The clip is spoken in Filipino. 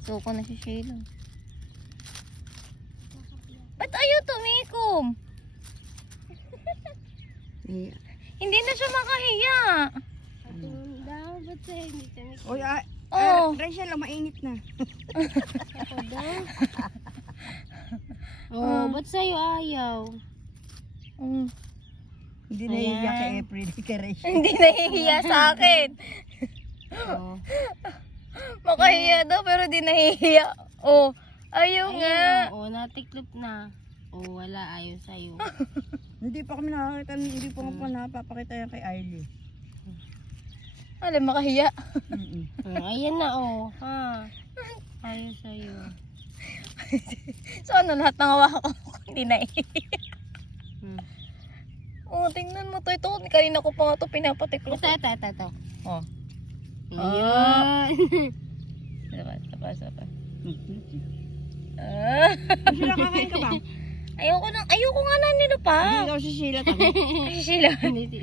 Suko na si Sheila. Ba't ayaw tumikom? Hindi na siya makahiya. Tingin daw, ba't sa'yo hindi kami? Oy, Oh. Rachel, mainit na. Ako daw. Oh, ba't sa'yo ayaw? Hindi Ayan. nahihiya kay April, kay Rachel. Hindi nahihiya sa akin. Oh. Makahiya daw pero di nahihiya. Oh, ayaw nga. Ayun, oh, natiklop na. Oh, wala, ayaw sa'yo. Hindi pa kami nakakita, hindi pa pa napapakita yan kay Arlie. Alam, makahiya. Ayan na, oh. Ha? Ayaw sa'yo. So ano, lahat ng hawakan ko hindi nahihiya. Hmm. Oh, tingnan mo to. Ito, kanina ko pa nga to pinapatiklop. Ito. Oh. Ayan. Sapa. Sila, kakain ka ba? Ayoko nga na nilo pa. Hindi daw si Sheila tabi. Ay, Sheila. Hindi.